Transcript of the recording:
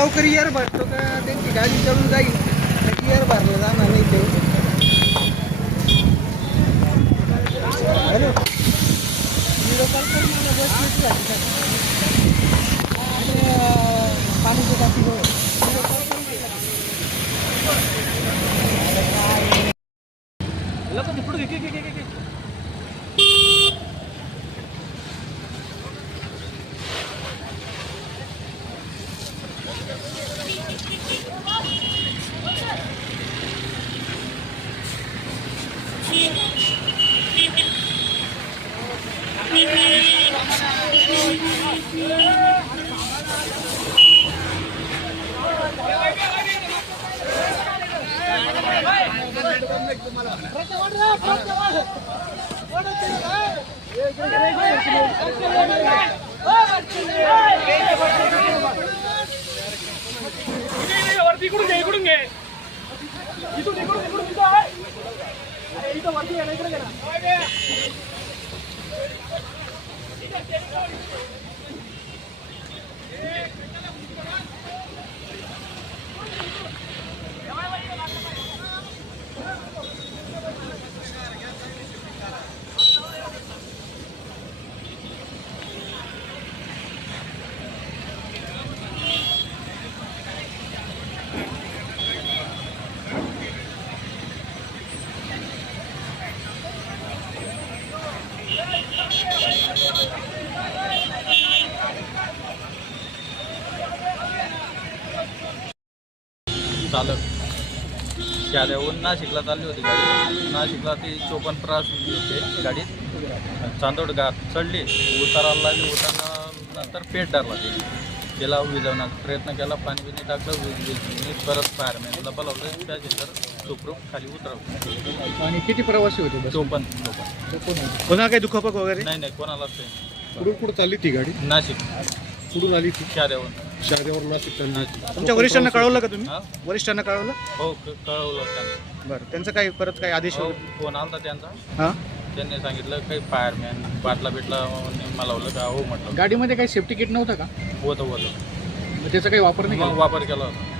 लवकर इयर भरतो का त्यांची गाडी चढून जाईल इयर भरलं जाणार नाही ते हॅलो पाणीची टाकी इकडून घे इथून इथं वरती आहे इकडे घे चालक शाद्याहून नाशिकला चालली होती गाडी. नाशिकला ती 54 त्रास होते गाडीत. चांदोड घाट चढली, उताराला लागली. उतरणार नंतर पेट धरला त्याला विजवण्याचा प्रयत्न केला. पाणी बिणी टाकलं, मी परत फायरमॅनला बोलावलं. त्याच्यानंतर सुखरूप खाली उतरवलं. आणि किती प्रवासी होते 54 कोणा काही दुखापत वगैरे नाही कोणालाच नाही. कुठून चालली ती गाडी? नाशिक कुठून आली ती? शाद्याहून. शाद्यावर नाशिक. तुमच्या वरिष्ठांना कळवलं का तुम्ही? हां वरिष्ठांना कळवलं? हो कळवलं त्यांना. बरं त्यांचं काही परत काही आदेश हो फोन आला त्यांचा. हां त्यांनी सांगितलं काही फायरमॅन बाटला बिटला मला लावलं का हो म्हटलं. गाडीमध्ये काही सेफ्टी किट नव्हतं का? होतं त्याचा काही वापर नाही मग वापर केला होता.